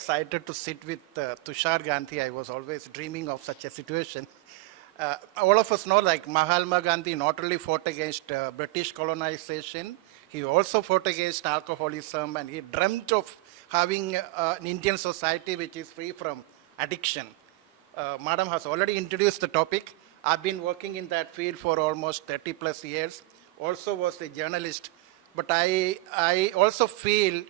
excited to sit with Tushar Gandhi. I was always dreaming of such a situation. All of us know, like Mahatma Gandhi not only fought against British colonization, he also fought against alcoholism, and he dreamt of having an Indian society which is free from addiction. Madam has already introduced the topic. I've been working in that field for almost 30 plus years. Also was a journalist. But I also feel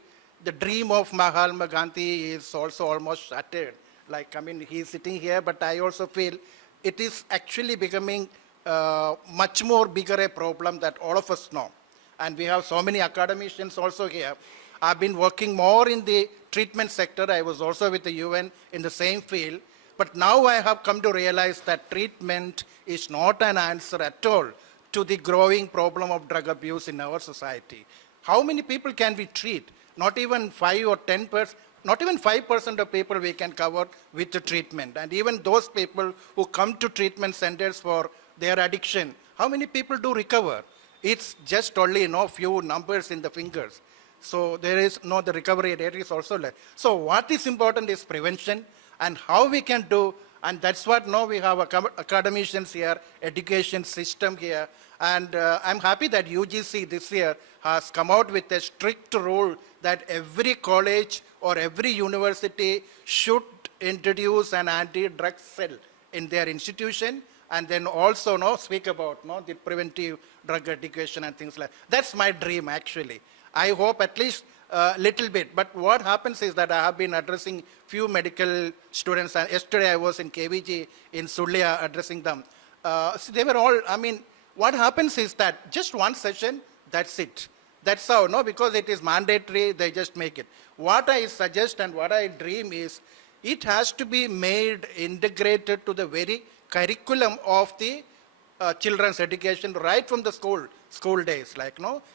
the dream of Mahatma Gandhi is also almost shattered. Like, I mean, he's sitting here, but I also feel it is actually becoming much more bigger a problem that all of us know. And we have so many academicians also here. I've been working more in the treatment sector. I was also with the UN in the same field. But now I have come to realize that treatment is not an answer at all to the growing problem of drug abuse in our society. How many people can we treat? Not even 5 or 10%, not even 5% of people we can cover with the treatment. And even those people who come to treatment centers for their addiction, how many people do recover? It's just only few numbers in the fingers. So there is the recovery rate is also less. So what is important is prevention and how we can do, and that's what now we have academicians here, education system here, and I'm happy that UGC this year has come out with a strict rule that every college or every university should introduce an anti-drug cell in their institution, and then also speak about the preventive drug education and things like that. That's my dream actually. I hope at least a little bit, but what happens is that I have been addressing few medical students, and yesterday I was in KVG in Sulia addressing them. So they were all, what happens is that just one session, that's it. That's how, because it is mandatory, they just make it. What I suggest and what I dream is, it has to be made integrated to the very curriculum of the children's education right from the school days.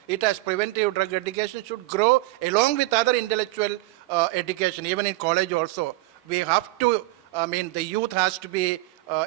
It has preventive drug education should grow along with other intellectual education, even in college also. We have to, the youth has to be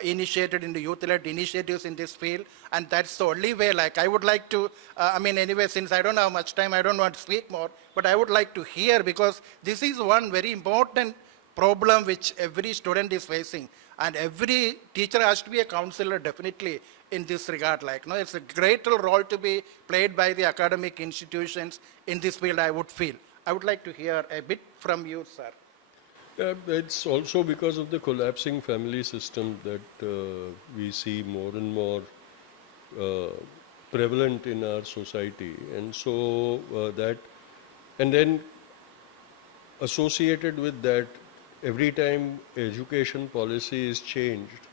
initiated in the youth-led initiatives in this field, and that's the only way. I would like to, anyway, since I don't have much time, I don't want to speak more, but I would like to hear, because this is one very important problem which every student is facing, and every teacher has to be a counselor definitely in this regard. It's a greater role to be played by the academic institutions in this field, I would feel. I would like to hear a bit from you, sir. It's also because of the collapsing family system that we see more and more prevalent in our society. And so and then associated with that, every time education policy is changed,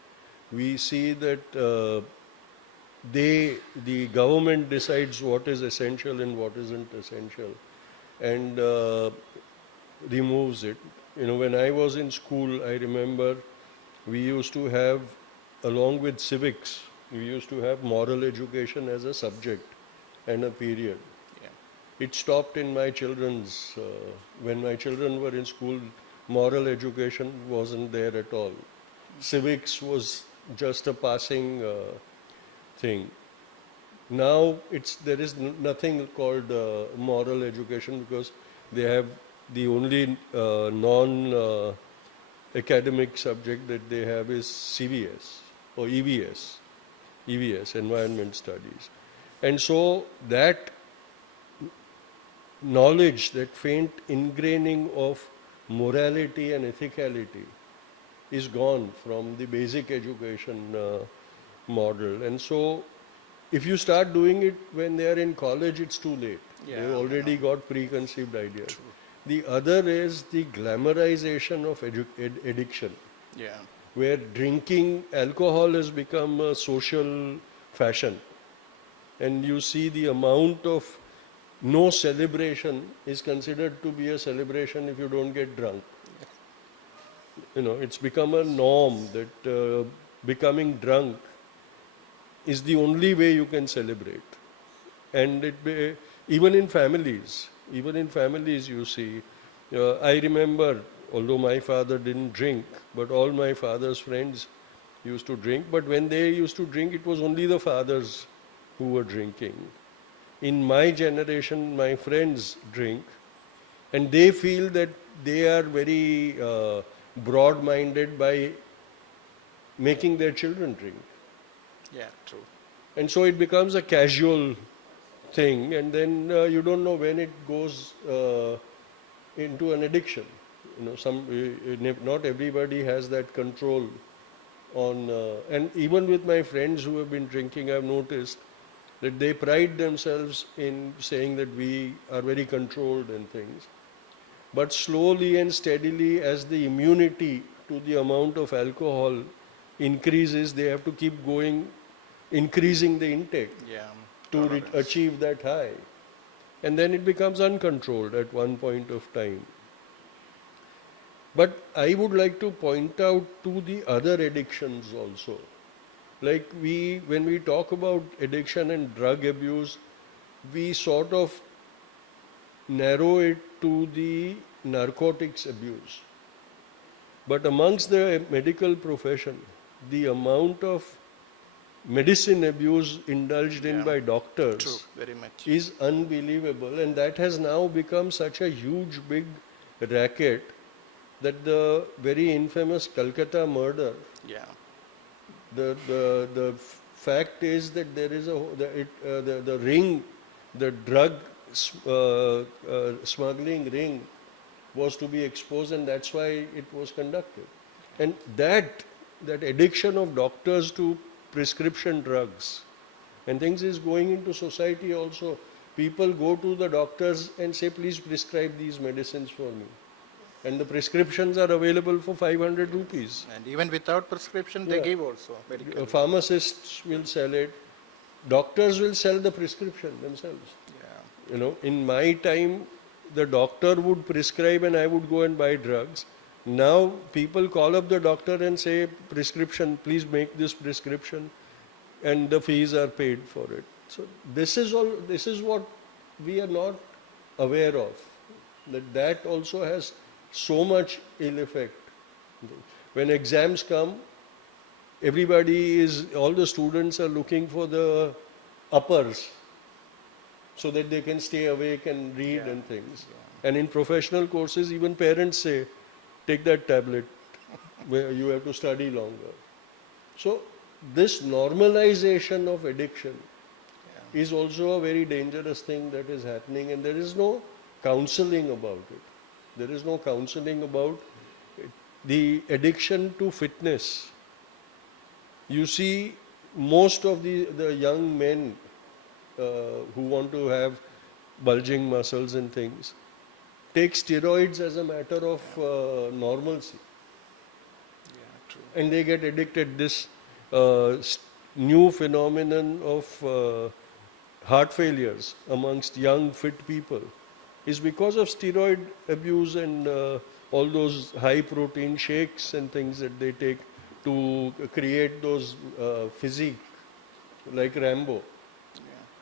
we see that the government decides what is essential and what isn't essential, and removes it. When I was in school, I remember we used to have, along with civics, we used to have moral education as a subject and a period. Yeah. It stopped in my children's, when my children were in school, moral education wasn't there at all. Civics was just a passing thing. Now there is nothing called moral education, because they have the only non-academic subject that they have is CVS or EVS, Environment Studies. And so that knowledge, that faint ingraining of morality and ethicality is gone from the basic education model. And so if you start doing it when they are in college, it's too late. Yeah, they've already got preconceived ideas. True. The other is the glamorization of addiction, where drinking alcohol has become a social fashion. And you see the amount of no celebration is considered to be a celebration if you don't get drunk. It's become a norm that becoming drunk is the only way you can celebrate. And even in families you see, I remember, although my father didn't drink, but all my father's friends used to drink. But when they used to drink, it was only the fathers who were drinking. In my generation, my friends drink, And they feel that they are very broad-minded by making their children drink. Yeah, true. And so it becomes a casual thing, and then you don't know when it goes into an addiction. You know, not everybody has that control on, and even with my friends who have been drinking, I've noticed that they pride themselves in saying that we are very controlled and things. But slowly and steadily, as the immunity to the amount of alcohol increases, they have to keep going, increasing the intake Yeah. to Tolerance. achieve that high. And then it becomes uncontrolled at one point of time. But I would like to point out to the other addictions also. Like when we talk about addiction and drug abuse, we sort of narrow it to the narcotics abuse. But amongst the medical profession, the amount of medicine abuse indulged in Yeah. by doctors True, very much. is unbelievable, and that has now become such a huge big racket that the very infamous Calcutta murder, Yeah. the fact is that there is the ring, the drug smuggling ring was to be exposed, and that's why it was conducted. And that addiction of doctors to prescription drugs and things is going into society also. People go to the doctors and say, please prescribe these medicines for me. And the prescriptions are available for 500 rupees. And even without prescription, they Yeah. give also medical. Pharmacists will sell it. Doctors will sell the prescription themselves. Yeah. You know, in my time, the doctor would prescribe and I would go and buy drugs. Now people call up the doctor and say, prescription, please make this prescription, and the fees are paid for it. So this is what we are not aware of, that also has so much ill effect. When exams come, all the students are looking for the uppers so that they can stay awake and read Yeah. and things. And in professional courses, even parents say, take that tablet where you have to study longer. So this normalization of addiction is also a very dangerous thing that is happening, and there is no counseling about it. There is no counseling about it. The addiction to fitness. You see, most of the young men who want to have bulging muscles and things take steroids as a matter of normalcy. Yeah, true. And they get addicted. This new phenomenon of heart failures amongst young fit people is because of steroid abuse and all those high protein shakes and things that they take to create those physique like Rambo.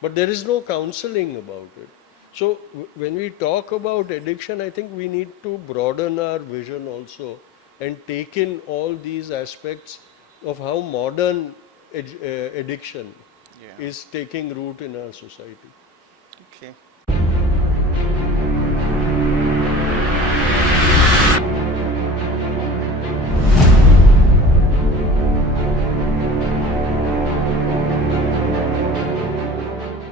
But there is no counseling about it. So when we talk about addiction, I think we need to broaden our vision also and take in all these aspects of how modern addiction Yeah. is taking root in our society. Okay.